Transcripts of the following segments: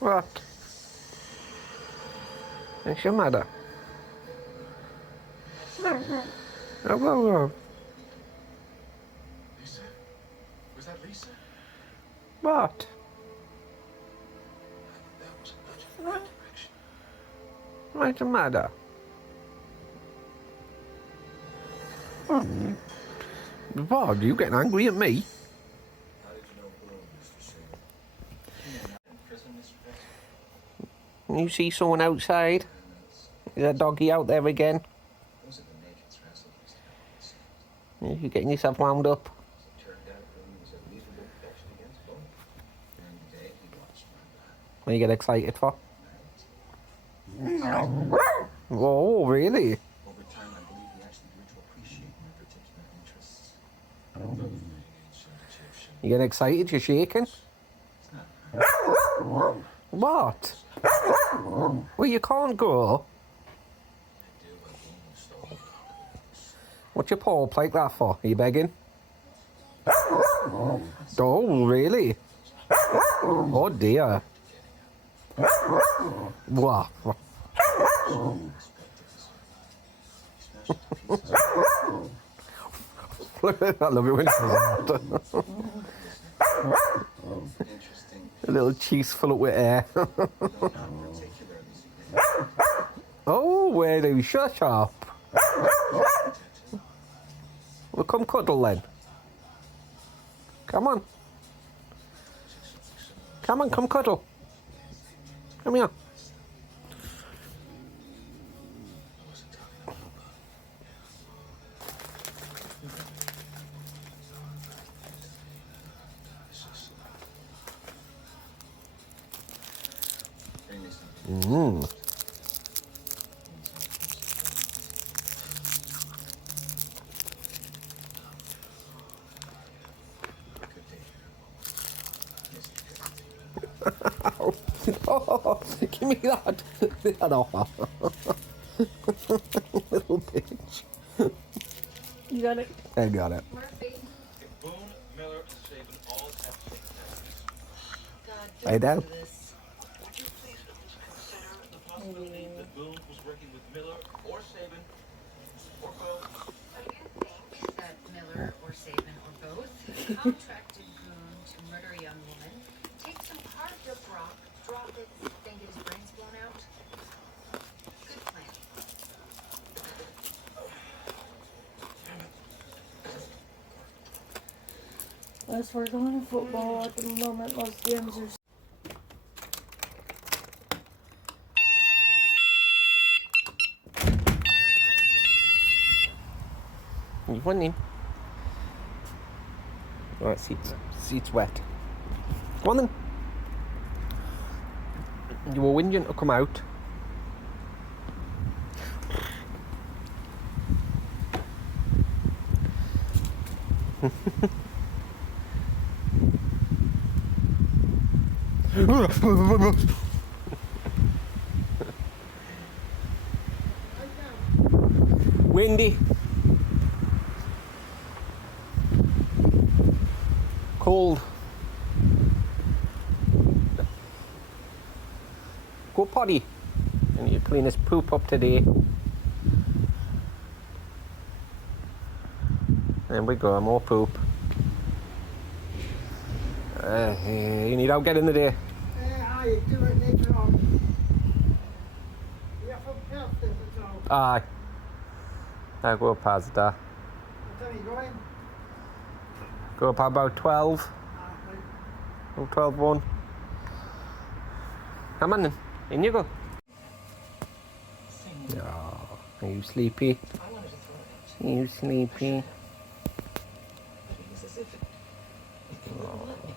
What? What's your matter? Oh, whoa. Lisa? Was that Lisa? What? That was a nudge in the right direction. What's the matter? What? Are you getting angry at me? How did you know Boone, Mr. Saber? In prison, Mr. Dexter? You see someone outside? Is that doggy out there again? Those are the Matrix wrestle used to have on the scenes. You're getting yourself wound up. As it turned out, Boone was a reasonable protection against both. During the day, he watched my back. What do you get excited for? Oh, really? Over time, I believe he actually grew to appreciate my particular interests. You get excited? You're shaking? What? Well, you can't go. What's your paw up like that for? Are you begging? Oh, really? Oh, dear. What? I love it when it does that. A little cheese full up with air. Oh, where do you shut up? Well, come cuddle then. Come on. Come on, come cuddle. Come here. Oh, give me that. No. Little bitch. You got it? I got it. Murphy. Boone, Miller, and Saban all have taken evidence. God, Hey, Dad. do this. Would you please at least consider the possibility that Boone was working with Miller or Saban or both? So you think that Miller or Saban or both contracted Boone to murder a young woman, take some carved up rock, drop it, then get his brains blown out? Good plan. Let's work on football at the moment. Most games are. You want him? Right, seat's wet. Go on then. You were whinging to come out. Windy. Cold. Go potty. I need to clean his poop up today. There we go, more poop. You need out, get in the day. How you doing later on? You're from Perth, is it all? Aye. I'll go past that. What time are you going? Go up about 12. Right. 12 1. Come on then. In you go. Oh, are you sleepy? I wanted to throw it. Are you sleepy? But it was as if it wouldn't let me.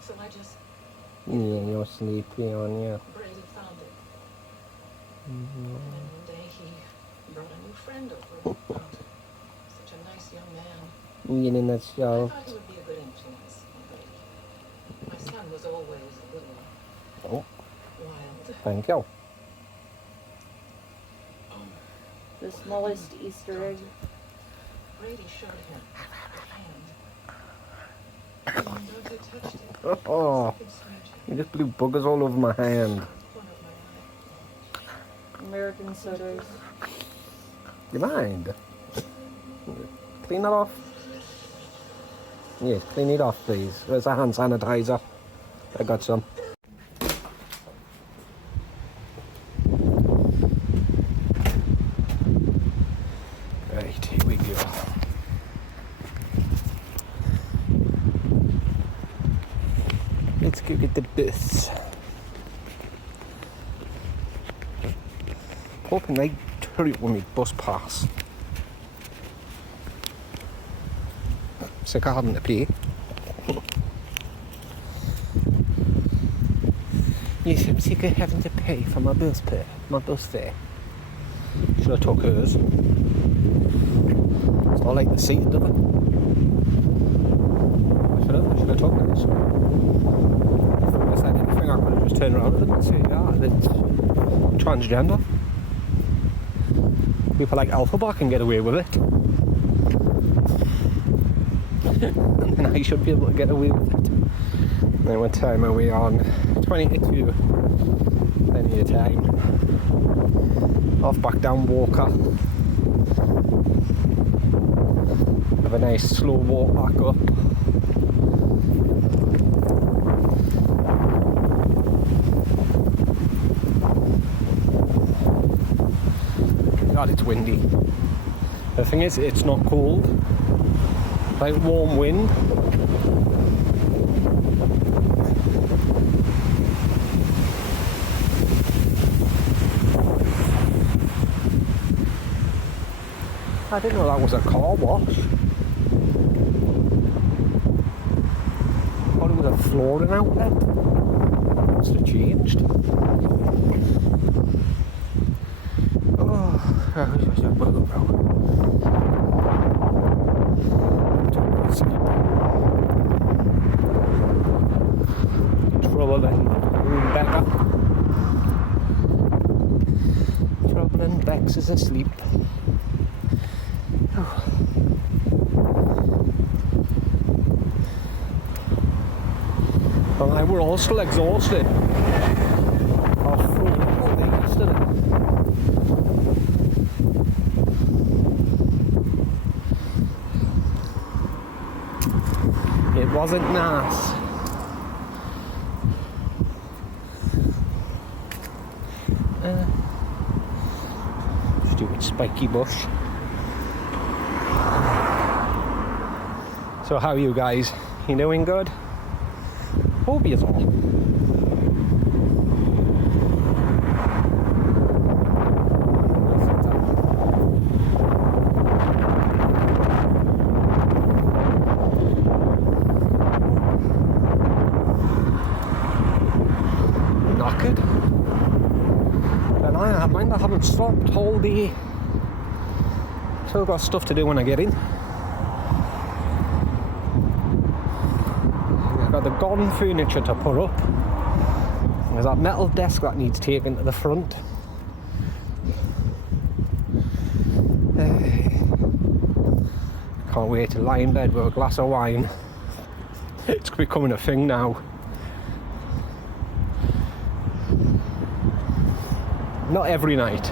So I just Yeah, you're sleepy, aren't you? Brady found it. And then one day he brought a new friend over and found it. Such a nice young man. Eating in that I show. thought he would be a good influence on Brady. My son was always a little Oh, wild. thank you. The smallest Easter egg. Brady showed him the hand. Oh, you just blew buggers all over my hand. American sodas. You mind? Clean that off. Yes, clean it off, please. There's a hand sanitizer. I got some. Right, here we go. Let's go get the bus. Hoping they hurry up with me bus pass. Sick of having to pay. Yes, I'm sick of having to pay for my bus fare. Should I took hers? It's not like the seat, does it? I should have took hers. If I said anything, I could have just turned around and say, yeah, it's transgender. People like Alphabet can get away with it. And then I should be able to get away with it. Then one time are we on 22, plenty of time. Off back down Walker. Have a nice slow walk back up. God, it's windy. The thing is, it's not cold. Like warm wind. I didn't know that was a car wash. Thought it was a flooring outlet. Must have changed. Oh, I wish I should put it out. Trouble and Rebecca. Trouble and Bex is asleep. Well, I were all still exhausted. I was full all day yesterday. It wasn't nice. Stupid spiky bush. So how are you guys? You doing good? Hope you all. Knackered. And I haven't stopped all day. Still got stuff to do when I get in. I've got the garden furniture to put up. There's that metal desk that needs taken to the front. Can't wait to lie in bed with a glass of wine. It's becoming a thing now. Not every night.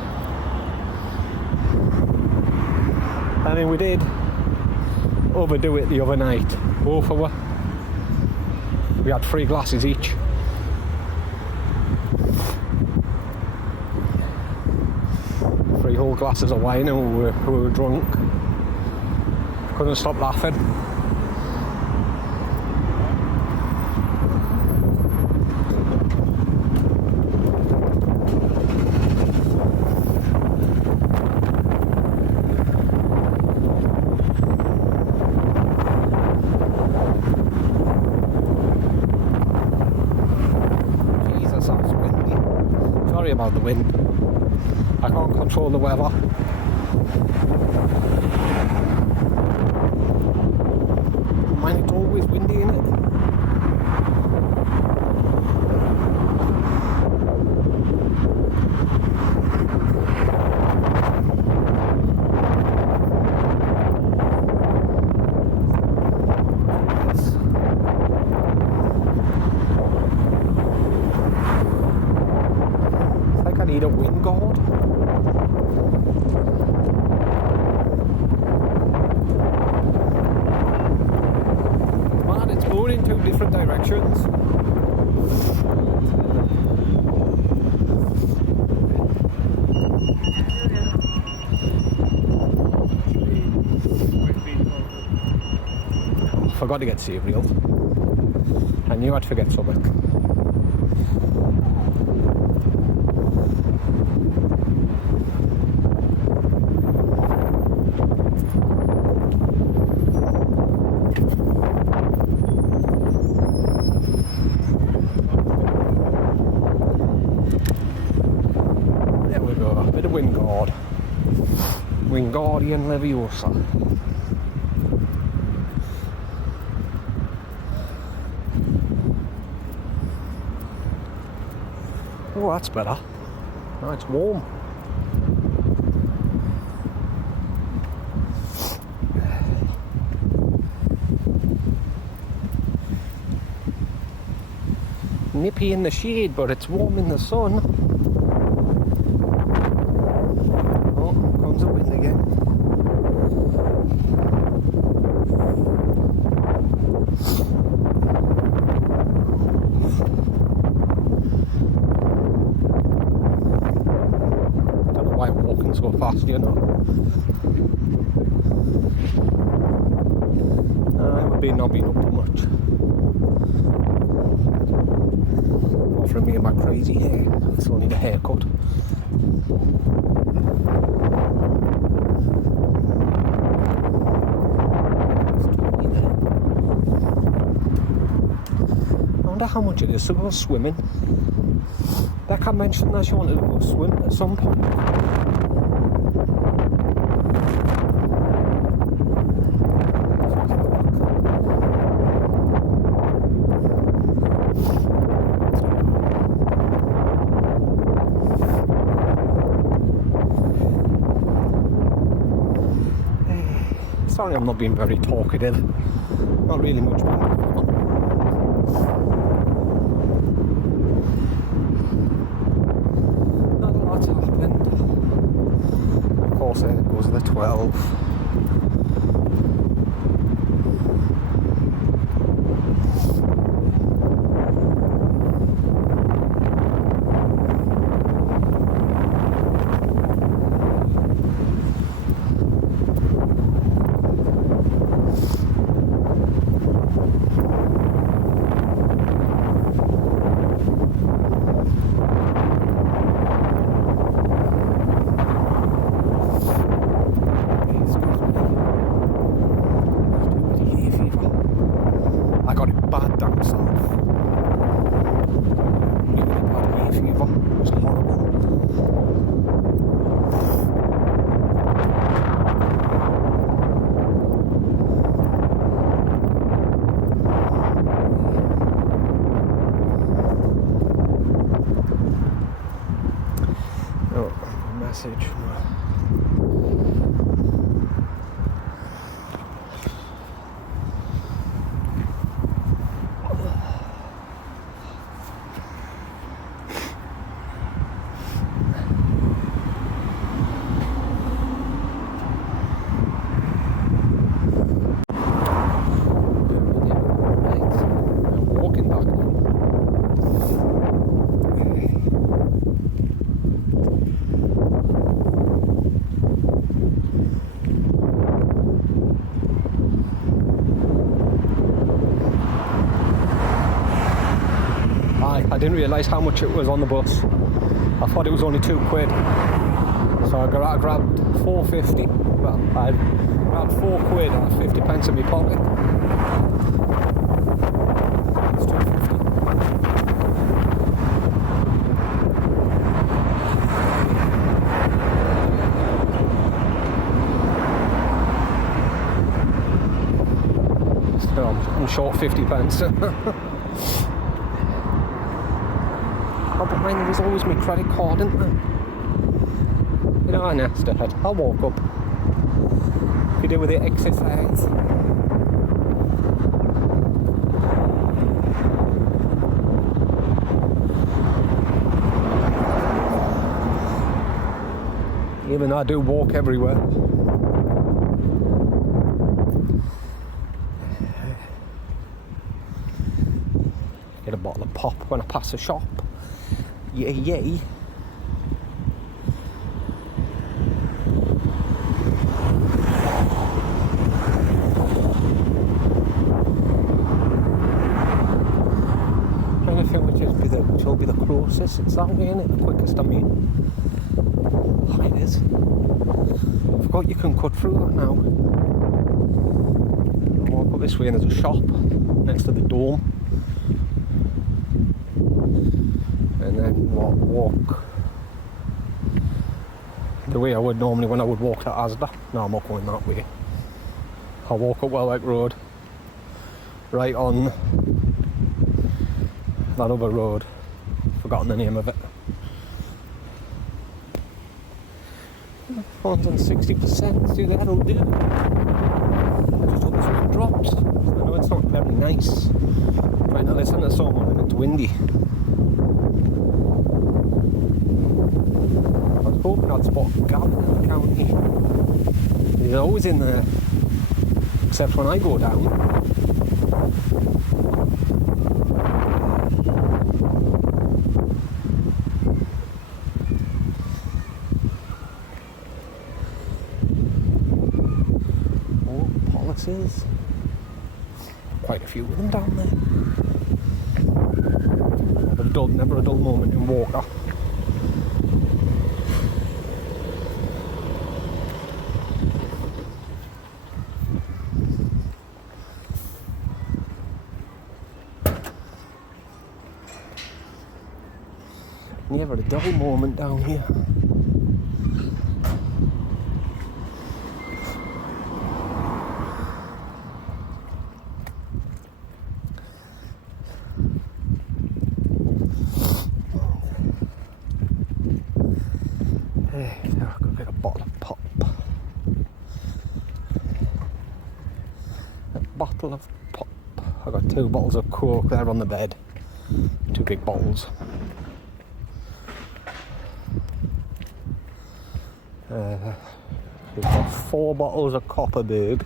I mean, we did overdo it the other night. Both of us. We had 3 glasses each. Three whole glasses of wine and we were drunk. Couldn't stop laughing. Jesus, that's windy. Sorry about the wind. I can't control the weather. Mine, it's always windy, isn't it? Yes. forgot to get cereal. I knew I'd forget something. There we go, a bit of Wingard. Wingardium Leviosa. Oh, that's better. Oh, it's warm. Nippy in the shade, but it's warm in the sun. Oh, comes the wind again. Don't know why I'm walking so fast, you know. Not been up too much. Apart from me and my crazy hair. I still need a haircut. I wonder how much it is to go swimming. Becca mentioned that she wanted to go swim at some point. Sorry I'm not being very talkative. Not really much going on. Not a lot happened. Of course there goes the 12. Message. Walking back now. I didn't realise how much it was on the bus. I thought it was only £2. So I grabbed £4.50. Well, I grabbed £4 and 50 pence in my pocket. It's £2.50. So I'm short 50 pence. Oh, but mine, there was always my credit card, isn't there? You know, I nasty head. I'll walk up. You do with the exercise. Even though I do walk everywhere. Get a bottle of pop when I pass a shop. Yay, yay. closest. It's that way, innit? The quickest, I mean. Oh, it is. I forgot you can cut through that now. I'll walk up this way and there's a shop next to the dome. And then walk the way I would normally when I would walk to Asda. No, I'm not going that way. I'll walk up Welbeck Road, right on that other road. Forgotten the name of it. Phone's on 60%, see that'll do. I just hope this one drops. I know it's not very nice. Right now listen to someone and it's windy. I was hoping I'd spot Gavin in the county. He's always in there, except when I go down. Quite a few of them down there. Never a dull moment in Walker. Never a dull moment down here. Bottle of pop. I got 2 bottles of Coke there on the bed. 2 big bottles. We've got 4 bottles of Copperberg.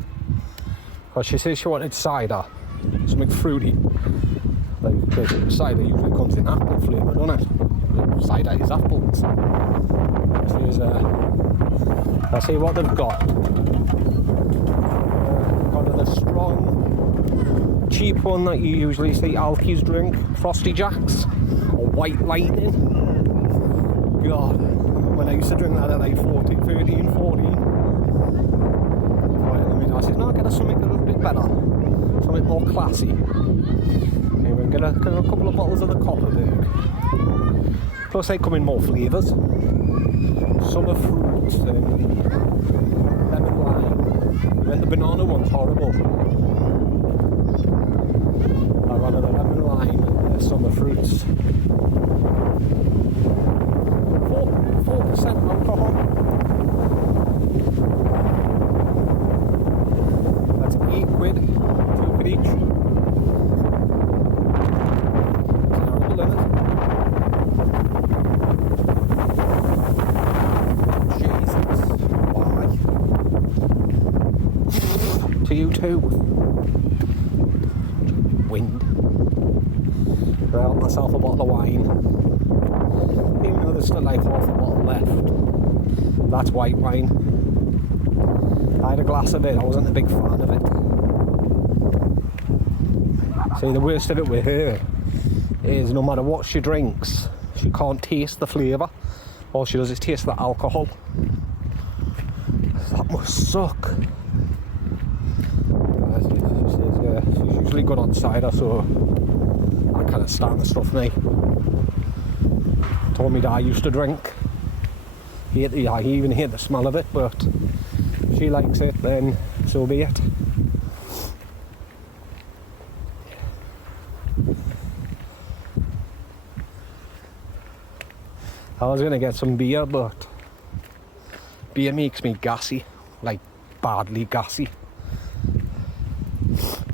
Because she says she wanted cider, something fruity. Like cider usually comes in apple flavour, doesn't it? Cider is apples. I'll see what they've got. The strong, cheap one that you usually see Alkies drink, Frosty Jacks, or White Lightning. God, when I used to drink that at like 13, 14. Right, I said, no, get us something a little bit better, something more classy. And we're gonna get a couple of bottles of the Copperberg. Plus they come in more flavours. Summer fruits, lemon lime. And the banana one's horrible. I'd rather the lemon lime and the summer fruits. 4% alcohol. That's £8, 2 for each. Terrible, isn't it? To you too. Wind. I got myself a bottle of wine. Even though there's still like half a bottle left. That's white wine. I had a glass of it, I wasn't a big fan of it. See, the worst of it with her is no matter what she drinks, she can't taste the flavour. All she does is taste the alcohol. That must suck. She's usually good on cider, so I kind of stand the stuff now. Told me that I used to drink. I even hate the smell of it, but if she likes it, then so be it. I was going to get some beer, but beer makes me gassy, like badly gassy.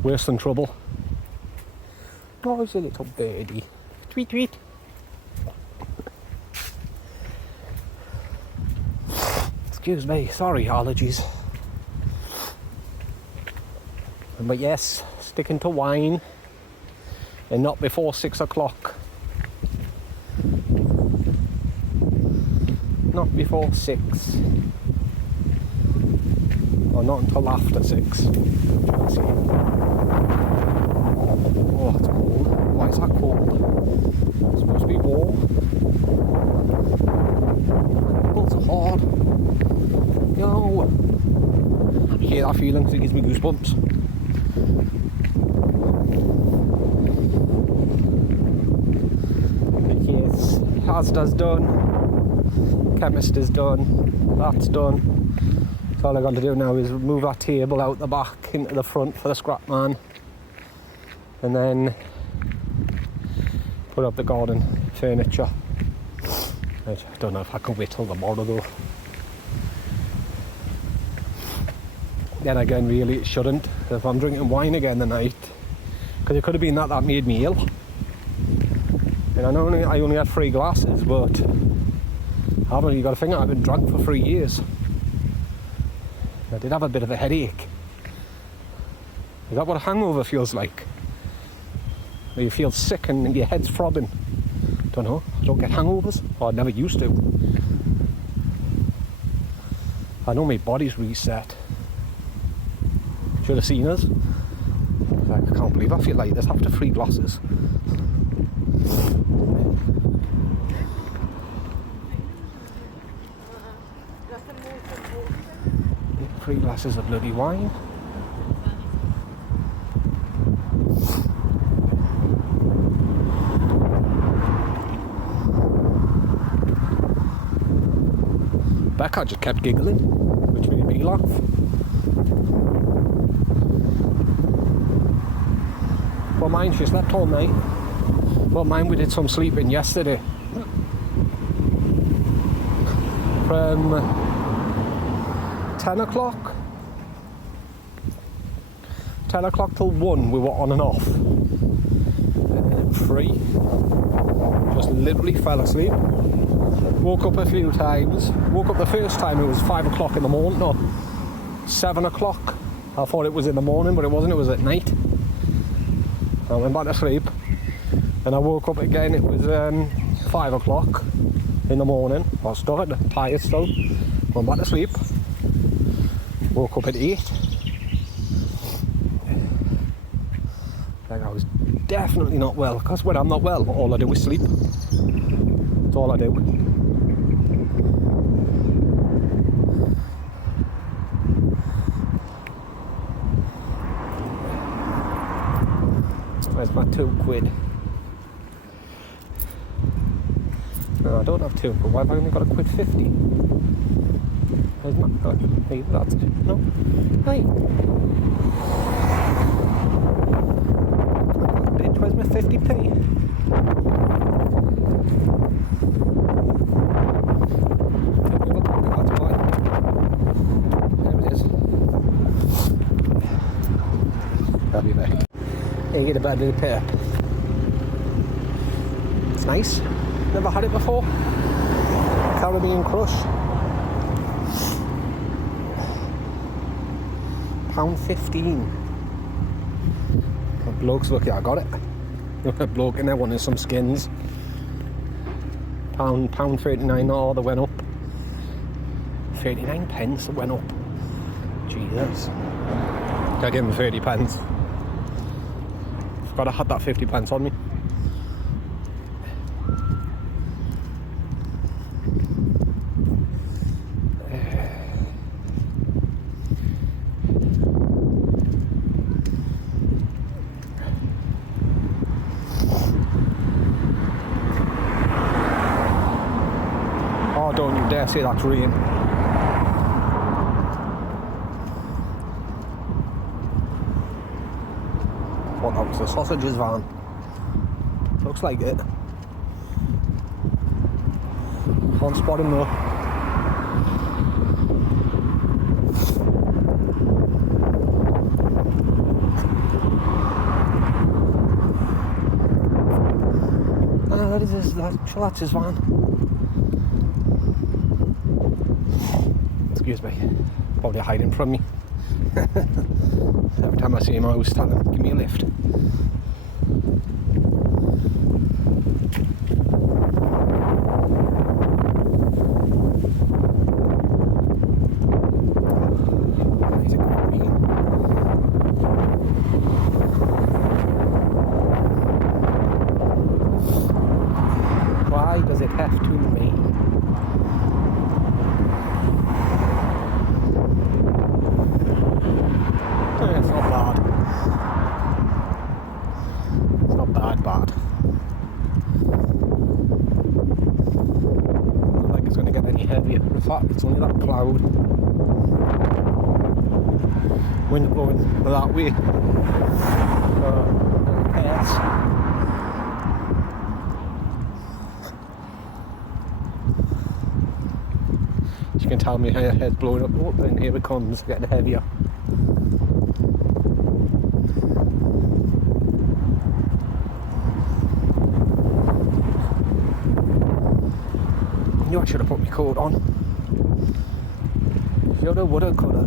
Worse than trouble. Oh, it's a little birdie. Tweet, tweet. Excuse me, sorry, allergies. But yes, sticking to wine and not before 6 o'clock. Not before 6. Or not until after 6. Oh, it's cold. Why is that cold? It's supposed to be warm. that feeling because it gives me goosebumps. Yes, Asda's done, Chemist is done, that's done. So all I got to do now is move that table out the back into the front for the scrap man, and then put up the garden furniture. I don't know if I can wait till tomorrow though. Then again, really it shouldn't. If I'm drinking wine again tonight, because it could have been that made me ill. And I only had 3 glasses, but I haven't. You got to think I've been drunk for 3 years. I did have a bit of a headache. Is that what a hangover feels like? Where you feel sick and your head's throbbing? Don't know. I don't get hangovers. Or I never used to. I know my body's reset. Should have seen us. I can't believe I feel like this after 3 glasses. 3 glasses of bloody wine. Becca just kept giggling, which made me laugh. Well, mine, she slept all night. Well, mine, we did some sleeping yesterday. From 10 o'clock. 10 o'clock till 1 we were on and off. And then at 3, just literally fell asleep. Woke up a few times. Woke up the first time, it was 5 o'clock in the morning, or 7 o'clock. I thought it was in the morning, but it wasn't, it was at night. I went back to sleep. And I woke up again, it was 5 o'clock in the morning. I was still tired still. Went back to sleep. Woke up at 8. Like, I was definitely not well, because when I'm not well, all I do is sleep. That's all I do. Where's my £2? No, I don't have 2, but why have I only got a £1.50? Where's my... Oh, hey, that's... No. Hey. Bitch, where's my 50p? That's fine. There it is. I'll be back. Here you get a bad little pair. It's nice. Never had it before. Caribbean Crush. £1.15. The bloke's lucky I got it. A bloke in there wanted some skins. £1.39. Oh, they went up. 39 pence went up. Jesus. I gave him 30 pence. Forgot I had that 50 pence on me. Oh, don't you dare say that's rain. What, that was the sausages van? Looks like it. Can't spot him though. What is this? That's his van. Excuse me. Probably hiding from me. Every time I see him, I always tell him, give me a lift. Why does it have to be? wind blowing that way. Yes. You can tell me how your head's blowing up. Oh, then here it comes, getting heavier. I knew I should have put my coat on. Shoulda, woulda, coulda.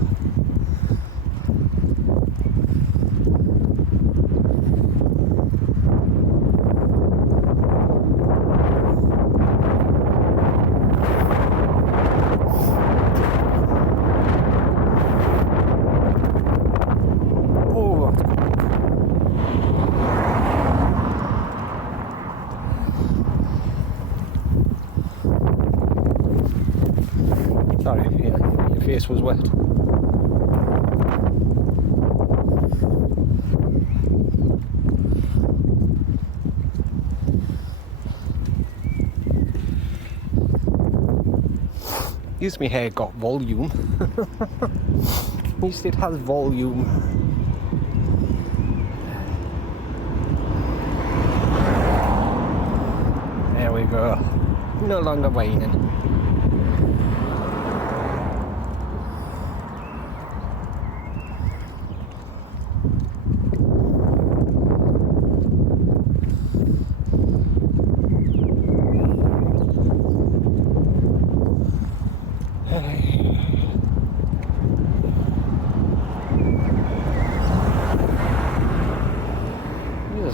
Sorry, yeah, your face was wet. At least my hair got volume. At least it has volume. There we go. No longer whining.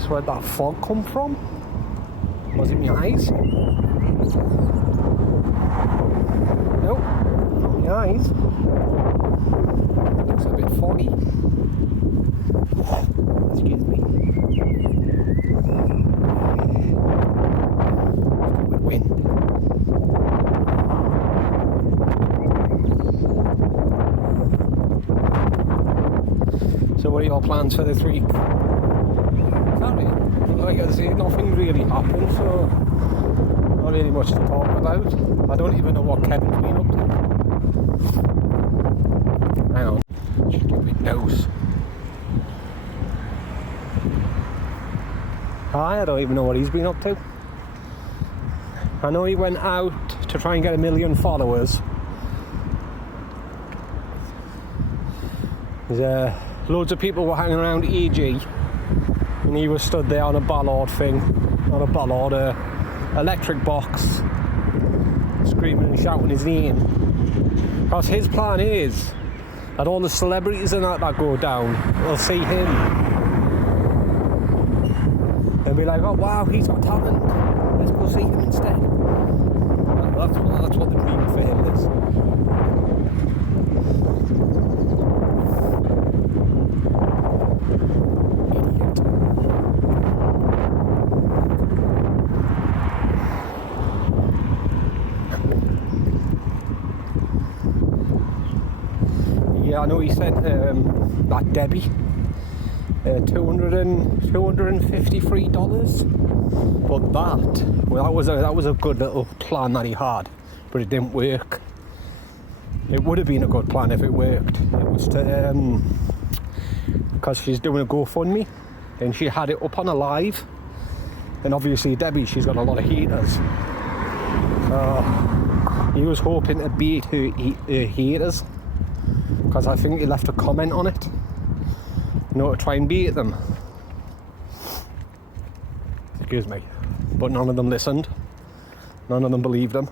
Where'd that fog come from? Was it my eyes? Nope, not my eyes. Looks a bit foggy. Excuse me. With wind. So what are your plans for this week? Like I say, nothing really happened, so not really much to talk about. I don't even know what Kevin's been up to. Hang on, stupid nose. I don't even know what he's been up to. I know he went out to try and get 1 million followers. There's loads of people were hanging around EG. And he was stood there on a bollard thing, not a bollard, electric box, screaming and shouting his name. Because his plan is that all the celebrities and that go down will see him and be like, oh wow, he's got talent, let's go see him instead. That's what the dream for him is. Yeah, I know he sent that Debbie $253, but that was a good little plan that he had, but it didn't work. It would have been a good plan if it worked. It was to because she's doing a GoFundMe and she had it up on a live, and obviously Debbie, she's got a lot of haters, so he was hoping to beat her haters. Because I think he left a comment on it, to try and beat them. Excuse me. But none of them listened. None of them believed him.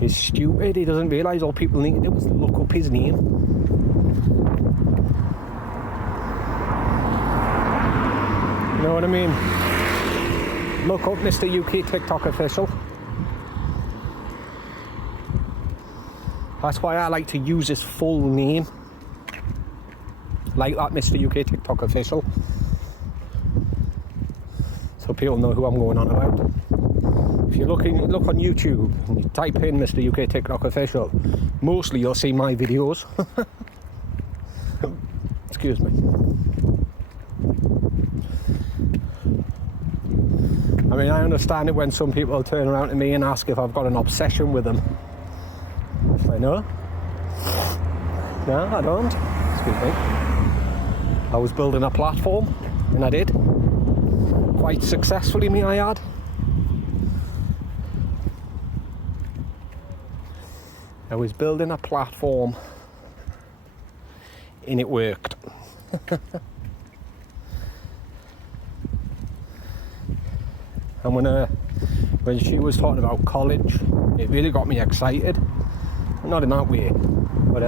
He's stupid. He doesn't realise all people need to do is look up his name. You know what I mean? Look up Mr. UK TikTok official. That's why I like to use his full name. Like that, Mr. UK TikTok official. So people know who I'm going on about. If you look on YouTube and you type in Mr. UK TikTok official, mostly you'll see my videos. Excuse me. I mean, I understand it when some people turn around to me and ask if I've got an obsession with them. I know. No, I don't. Excuse me. I was building a platform, and I did. Quite successfully, may I add. I was building a platform, and it worked. And when she was talking about college, it really got me excited. Not in that way, but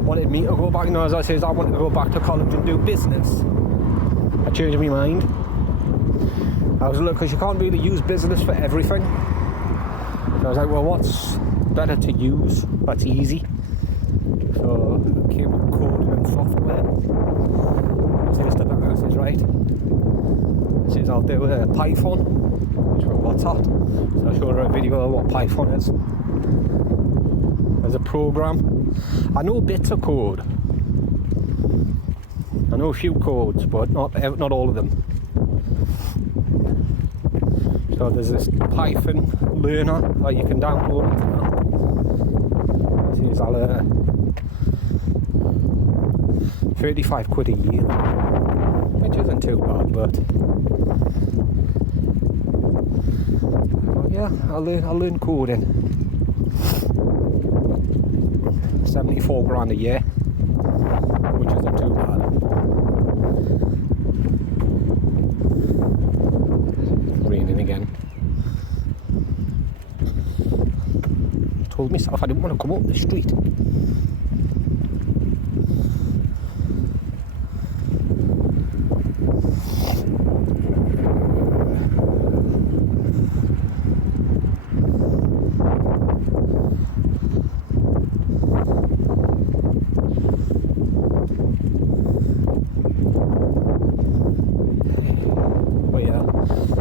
wanted me to go back. You know, as I said, I wanted to go back to college and do business. I changed my mind. I was looking, because you can't really use business for everything. So I was like, well, what's better to use? That's easy. So I came with coding and software. So I said, I says, right. I says, I'll do Python. Which went, what's that? So I showed her a video of what Python is. As a program. I know bits of code. I know a few codes, but not all of them. So there's this Python learner that you can download. It says I'll 35 quid a year, which isn't too bad, but yeah, I'll learn coding. 74 grand a year, which isn't too bad. It's raining again. I told myself I didn't want to come up the street.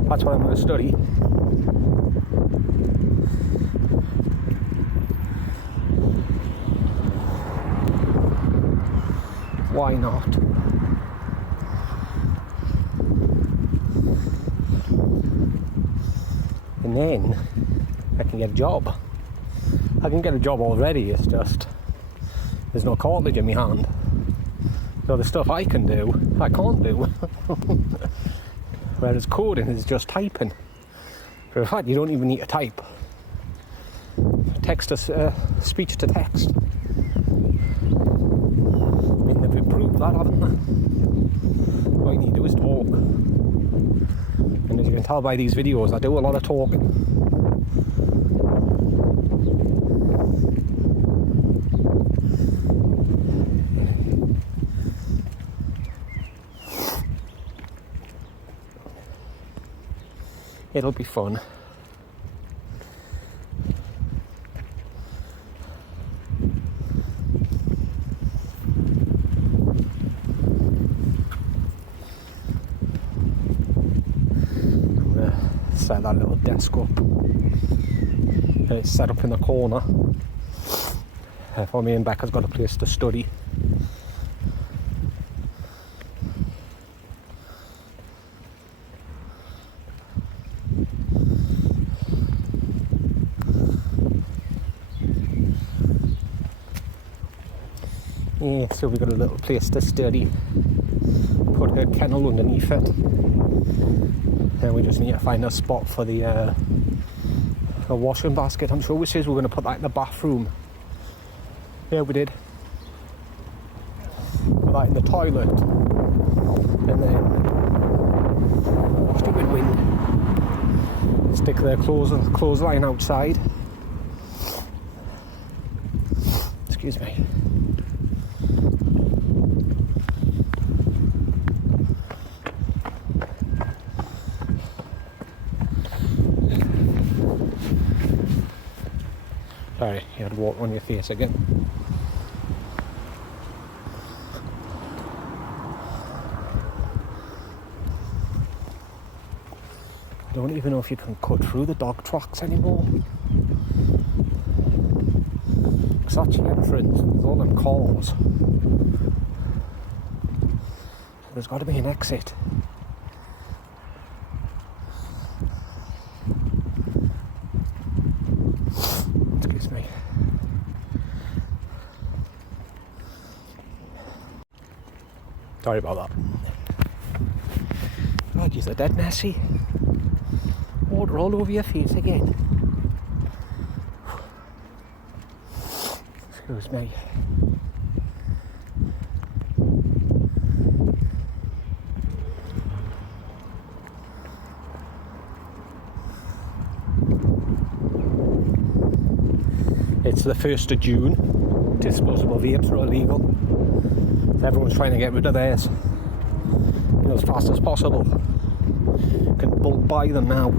That's what I'm going to study. Why not? And then I can get a job. I can get a job already, it's just there's no cartilage in my hand. So the stuff I can do, I can't do. Whereas coding is just typing. For a fact, you don't even need to type. Text to speech to text. I mean, they've improved that, haven't they? All you need to do is talk. And as you can tell by these videos, I do a lot of talking. It'll be fun. I'm gonna set that little desk up. And it's set up in the corner. For me and Becca's got a place to study. Yeah, so we've got a little place to study. Put her kennel underneath it. Then we just need to find a spot for the washing basket. I'm sure we said we were going to put that in the bathroom. Yeah, we did. Put that in the toilet. And then, stupid wind. Stick their clothesline outside. Excuse me. Sorry, you had water on your face again. I don't even know if you can cut through the dog tracks anymore. Because that's the entrance with all them cars. So there's got to be an exit. Sorry about that. God, you're dead messy. Water all over your face again. Excuse me. It's the 1st of June. Disposable vapes are illegal. Everyone's trying to get rid of theirs, you know, as fast as possible. You can bulk buy them now.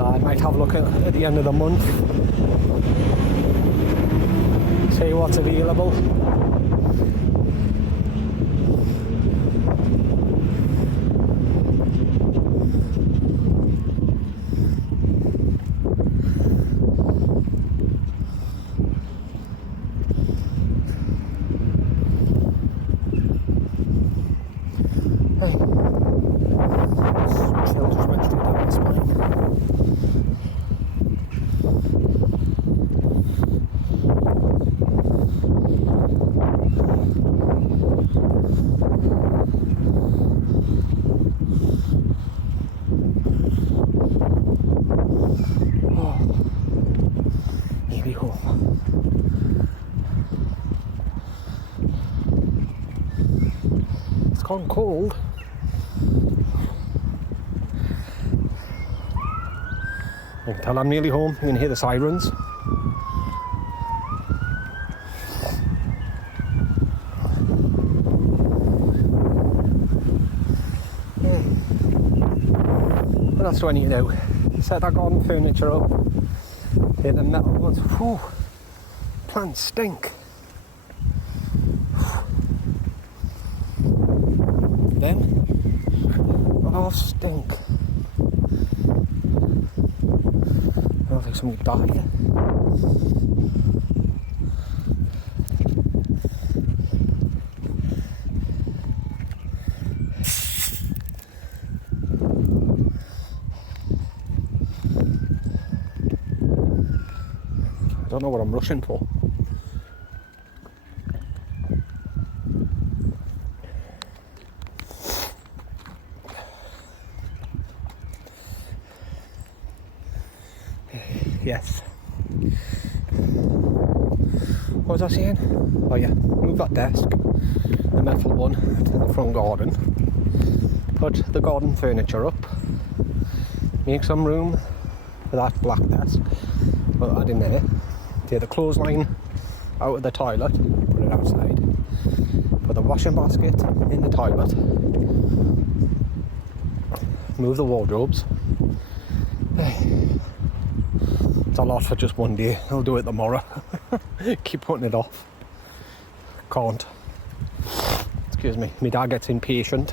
I might have a look at the end of the month, see what's available. Hey, chills just went straight down my spine. Nearly home. It's gone cold. Until I'm nearly home, you can hear the sirens. What else do I need to do? Set that garden furniture up. Hit the metal ones. Whew. Plants stink. Then, all stink. I don't think somebody died. I don't know what I'm rushing for. Yes. What was I saying? Oh yeah, move that desk, the metal one, to the front garden. Put the garden furniture up. Make some room for that black desk. Put that in there. Take the clothesline out of the toilet. Put it outside. Put the washing basket in the toilet. Move the wardrobes. It's a lot for just one day. I'll do it tomorrow. Keep putting it off. Can't. Excuse me. My dad gets impatient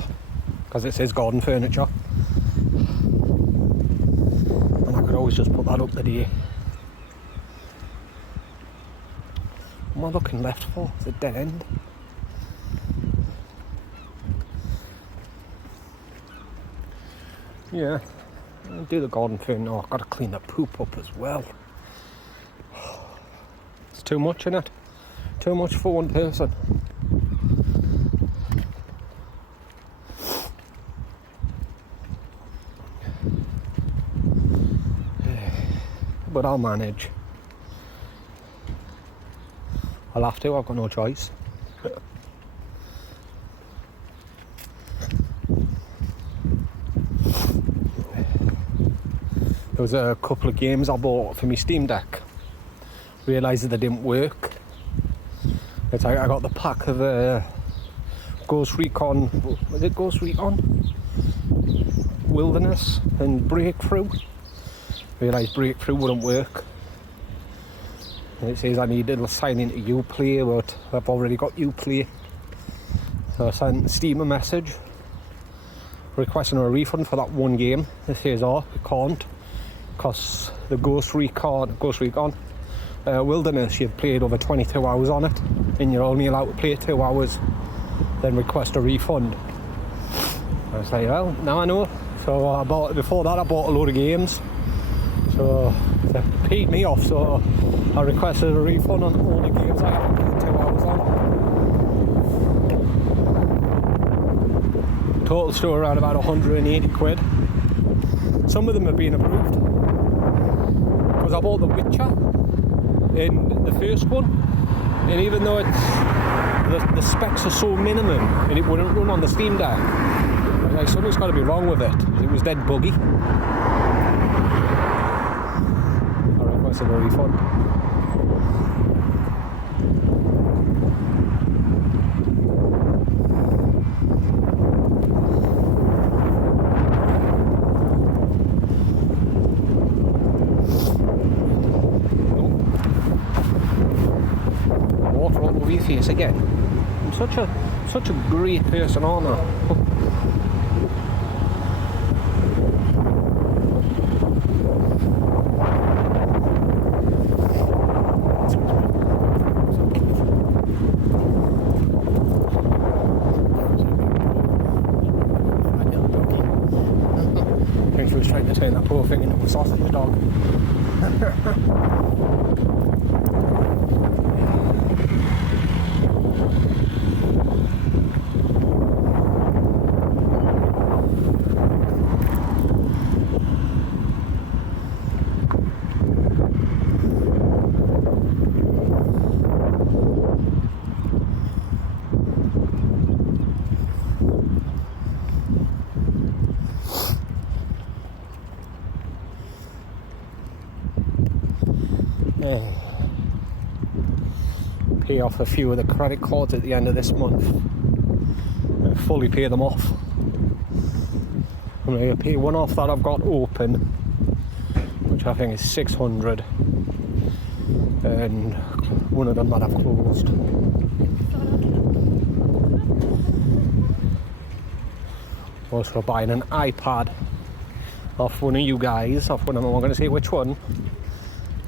because it's his garden furniture. And I could always just put that up today. What am I looking left for? It's a dead end. Yeah. I'll do the garden furniture. Oh, I've got to clean the poop up as well. It's too much, isn't it? Too much for one person. But I'll manage. I'll have to, I've got no choice. There was a couple of games I bought for my Steam Deck. Realised that they didn't work. It's like I got the pack of Ghost Recon, was it Ghost Recon? Wilderness and Breakthrough. Realised Breakthrough wouldn't work. And it says I needed to sign into Uplay, but I've already got Uplay. So I sent Steam a message requesting a refund for that one game. It says, oh, you can't, because the Ghost Recon Wilderness, you've played over 22 hours on it, and you're only allowed to play 2 hours, then request a refund. I was like, well, now I know. So before that I bought a load of games, so they paid me off, so I requested a refund on all the games I had played 2 hours on. Total to around about 180 quid. Some of them have been approved, because I bought The Witcher in the first one, and even though it's the specs are so minimum and it wouldn't run on the Steam Deck, I was like, something's got to be wrong with it. It was dead buggy. I requested a refund. Water all over your face again. I'm such a great person, aren't I? Thanks for trying to turn that poor thing into a sausage dog. Pay off a few of the credit cards at the end of this month and fully pay them off. I'm going to pay one off that I've got open, which I think is 600, and one of them that I've closed. Also buying an iPad off one of you guys, off one of them, I'm not going to say which one,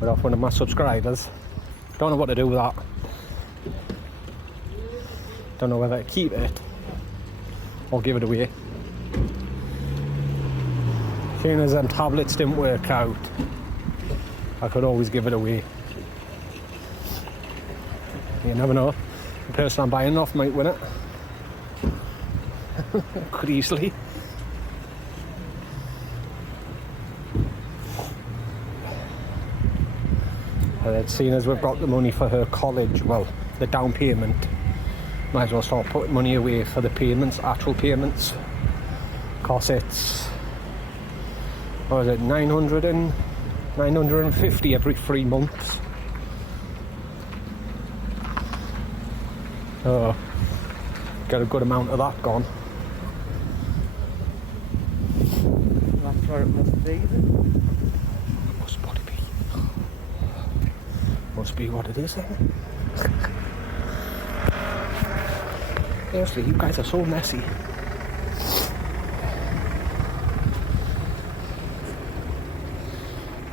but off one of my subscribers. Don't know what to do with that. Don't know whether to keep it or give it away. Seeing as them tablets didn't work out, I could always give it away. You never know. The person I'm buying off might win it. Could easily. And seeing as we've got the money for her college, well, the down payment, might as well start putting money away for the payments, actual payments. Because it's, what is it, 950 every 3 months. So, get a good amount of that gone. That's where it must be then. Must probably be. Must be what it is then. Seriously, you guys are so messy.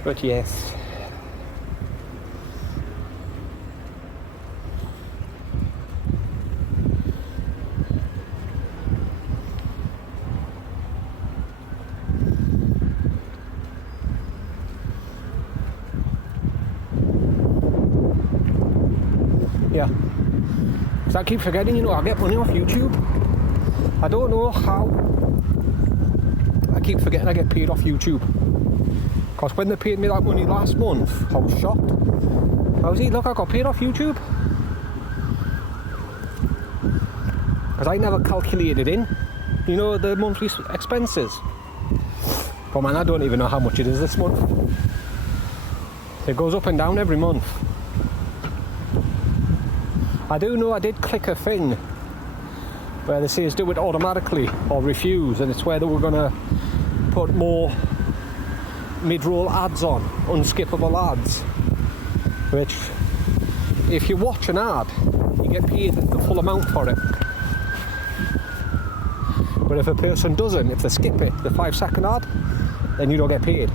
But yes. Yeah. Because I keep forgetting, you know, I get money off YouTube. I don't know how. I keep forgetting I get paid off YouTube. Because when they paid me that money last month, I was shocked. I was like, look, I got paid off YouTube. Because I never calculated in, you know, the monthly expenses. But man, I don't even know how much it is this month. It goes up and down every month. I do know I did click a thing where they says do it automatically or refuse, and it's where they were going to put more mid-roll ads on, unskippable ads, which if you watch an ad you get paid the full amount for it. But if a person doesn't, if they skip it, the 5-second ad, then you don't get paid.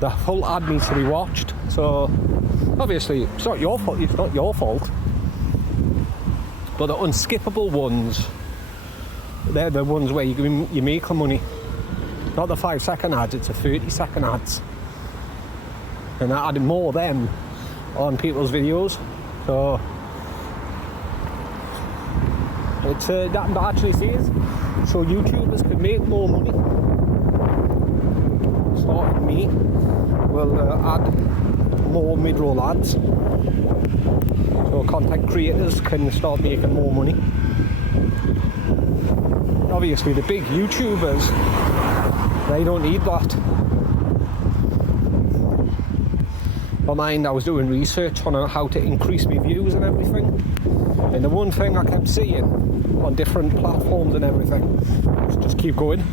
the whole ad needs to be watched. So obviously it's not your fault. It's not your fault. But the unskippable ones, they're the ones where you make the money. Not the 5-second ads, it's the 30-second ads. And I added more of them on people's videos. So it's that actually says so YouTubers can make more money. Starting me will add more mid-roll ads. So content creators can start making more money. Obviously the big YouTubers, they don't need that. For mine, I was doing research on how to increase my views and everything. And the one thing I kept seeing on different platforms and everything was just keep going.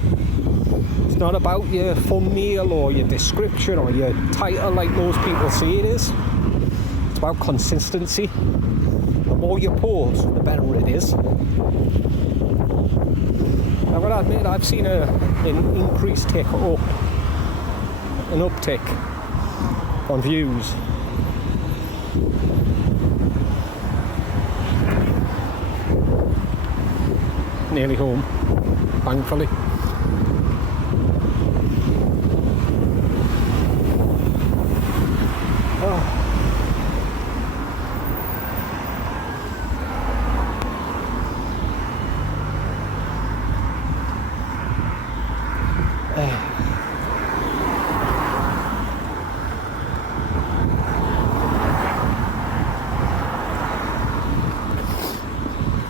It's not about your thumbnail or your description or your title like most people say it is. It's about consistency. The more you post, the better it is. I've got to admit, I've seen an increased an uptick on views. Nearly home, thankfully.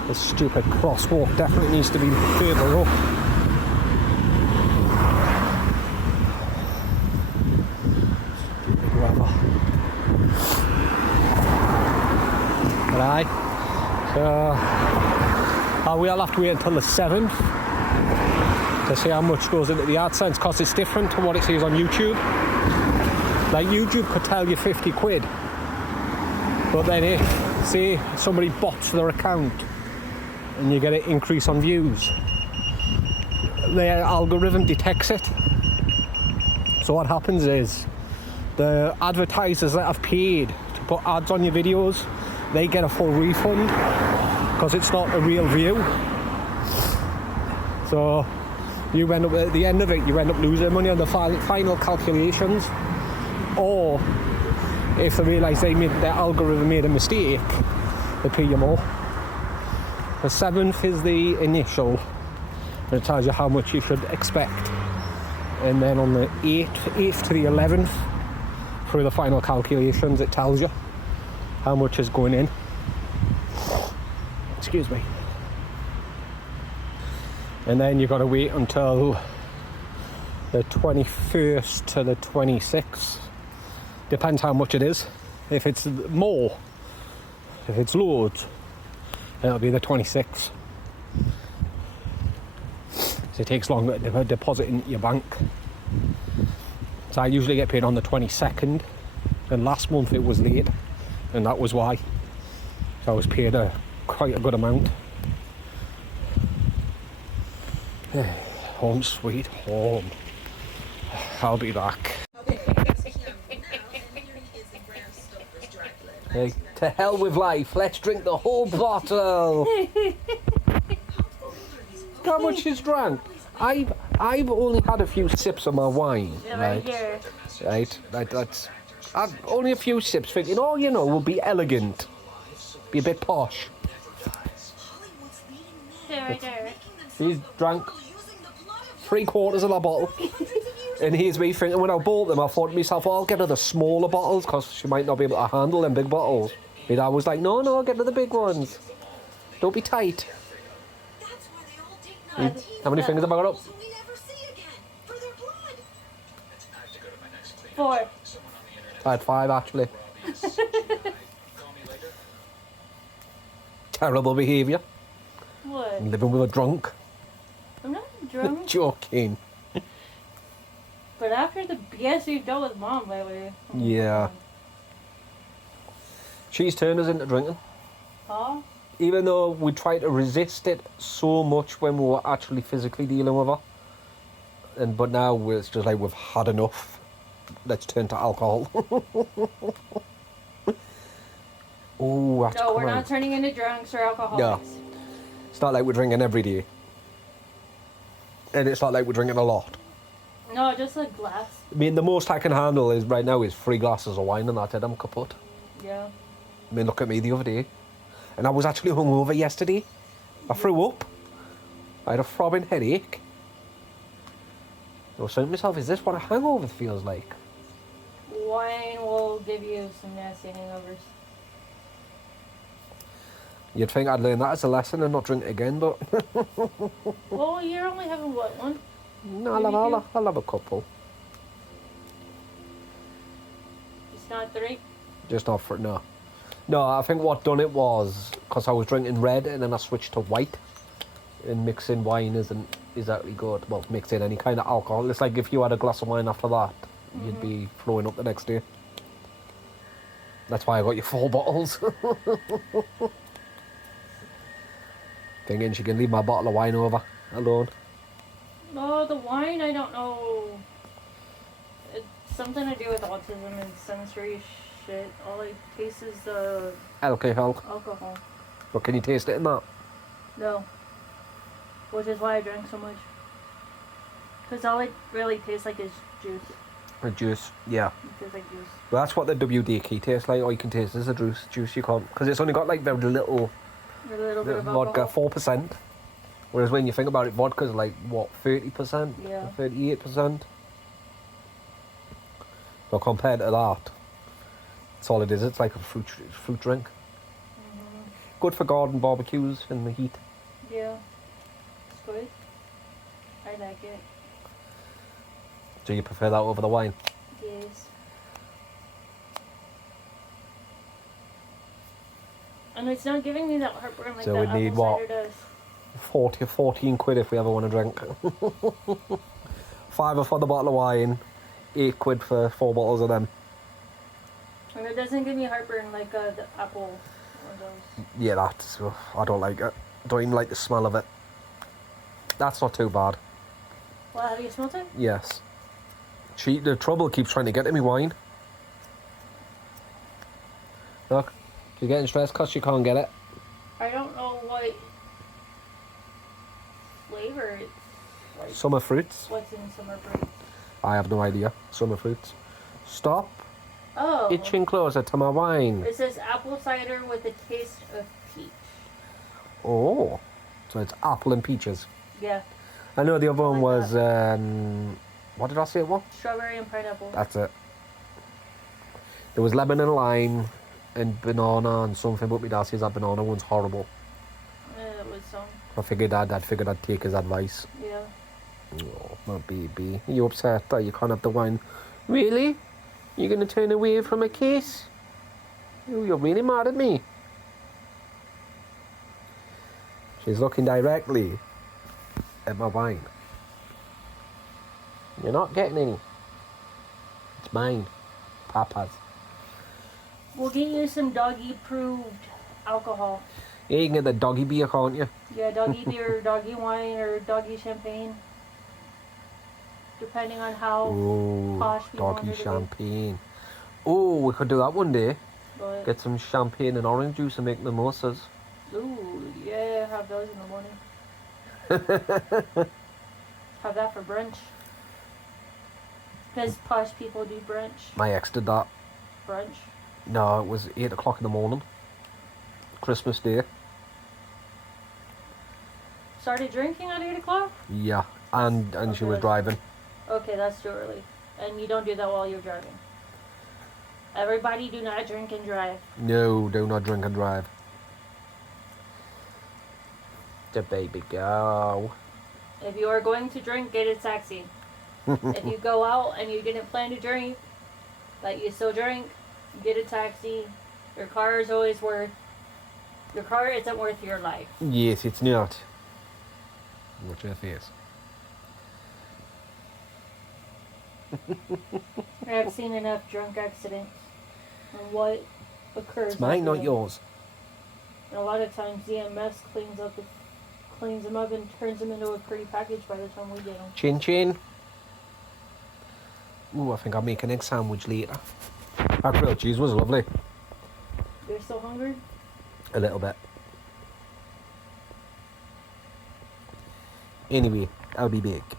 This stupid crosswalk definitely needs to be further up. Stupid weather. Right. So we'll have to wait until the 7th to see how much goes into the AdSense, because it's different to what it says on YouTube. Like YouTube could tell you 50 quid, but then if, say, somebody bots their account and you get an increase on views, the algorithm detects it. So what happens is the advertisers that have paid to put ads on your videos, they get a full refund because it's not a real view. So you end up at the end of it, you end up losing money on the final calculations, or if they realise their algorithm made a mistake, they pay you more. The 7th is the initial, and it tells you how much you should expect. And then on the 8th to the 11th, through the final calculations, it tells you how much is going in. Excuse me. And then you've got to wait until the 21st to the 26th. Depends how much it is. If it's more, if it's loads, it'll be the 26th. So it takes longer to deposit into your bank. So I usually get paid on the 22nd, and last month it was late, and that was why. So I was paid quite a good amount. Home sweet home. I'll be back. Hey, to hell with life, let's drink the whole bottle. How much is drunk? I've only had a few sips of my wine, right? That's I've only a few sips, thinking, oh, you know, we'll be elegant, be a bit posh. Right there. He's drank 3/4 of that bottle. And here's me thinking, when I bought them, I thought to myself, oh, I'll get her the smaller bottles because she might not be able to handle them big bottles. My dad was like, no, get her the big ones. Don't be tight. How many fingers have I got up? 4. I had 5 actually. Terrible behaviour. What? Living with a drunk. I'm not drunk. Joking. But after the BS you've done with Mom lately. Yeah. She's turned us into drinking. Huh? Even though we tried to resist it so much when we were actually physically dealing with her. But now it's just like we've had enough. let's turn to alcohol. Oh, that's No, we're correct. not turning into drunks or alcoholics. It's not like we're drinking every day. And it's not like we're drinking a lot. No, just a glass. I mean, the most I can handle is right now is 3 glasses of wine and that's it, I'm kaput. Yeah. I mean, look at me the other day. And I was actually hungover yesterday. I threw up. I had a throbbing headache. I was saying to myself, is this what a hangover feels like? Wine will give you some nasty hangovers. You'd think I'd learn that as a lesson and not drink again, but Well, you're only having what, one? no, Maybe I'll have a couple. It's not 3? Just not for, no. No, I think what done it was, because I was drinking red and then I switched to white. And mixing wine isn't exactly good. Well, mixing any kind of alcohol. It's like if you had a glass of wine after that, you'd be throwing up the next day. That's why I got you 4 bottles. Thinking she can leave my bottle of wine over alone. No, the wine, I don't know. It's something to do with autism and sensory shit. All I taste is the Alcohol. alcohol. But can you taste it in that? No. Which is why I drank so much. Because all it really tastes like is juice. The juice, yeah. It tastes like juice. Well, that's what the WD key tastes like. All you can taste is the juice you can't. Because it's only got like very little A little bit of vodka, alcohol. 4%. Whereas when you think about it, vodka's like, what, 30%? Yeah. 38%? But compared to that, that's all it is. It's like a fruit drink. Good for garden barbecues in the heat. Yeah. It's good. I like it. Do you prefer that over the wine? Yes. And it's not giving me that heartburn like So that we'd need apple what? cider does. 14 quid if we ever want to drink. £5 for the bottle of wine, 8 quid for 4 bottles of them. And it doesn't give me heartburn like the apple one does. Yeah, that's, I don't like it. Don't even like the smell of it. That's not too bad. Well, have you smelled it? Yes. The trouble keeps trying to get to me wine. Look, she's getting stressed because she can't get it. I don't know what flavor it's like. Summer fruits. What's in summer fruit? I have no idea. Summer fruits. Stop Oh. itching closer to my wine. It says apple cider with a taste of peach. Oh. So it's apple and peaches. Yeah. I know the other one like was, what did I say it was? Strawberry and pineapple. That's it. There was lemon and lime and banana and something, but my dad says that banana one's horrible. It was some. I figured I'd take his advice. Yeah. Oh, my baby. Are you upset that you can't have the wine? Really? You're going to turn away from a kiss? Oh, you're really mad at me. She's looking directly at my wine. You're not getting any. It's mine. Papa's. We'll get you some doggy-approved alcohol. Yeah, you can get the doggy beer, can't you? Yeah, doggy beer, doggy wine, or doggy champagne. Depending on how Oh, posh we want doggy her to be. champagne. Oh, we could do that one day. But, Get some champagne and orange juice and make mimosas. ooh, yeah, have those in the morning. Have that for brunch. Because posh people do brunch. My ex did that. Brunch. No, it was 8 o'clock in the morning. Christmas Day. Started drinking at 8 o'clock? Yeah, and she was Okay. driving. Okay, that's too early. And you don't do that while you're driving. Everybody do not drink and drive. No, do not drink and drive. The baby go. If you are going to drink, get a taxi. If you go out and you didn't plan to drink, but you still drink, get a taxi. Your car is always worth. Your car isn't worth your life. Yes, it's not. Watch your face. I have seen enough drunk accidents and what occurs. It's mine, after not them. yours. And a lot of times DMS cleans them up and turns them into a pretty package by the time we get them. Chin chin. Ooh, I think I'll make an egg sandwich later. That grilled cheese was lovely. You're still hungry? A little bit. Anyway, I'll be back.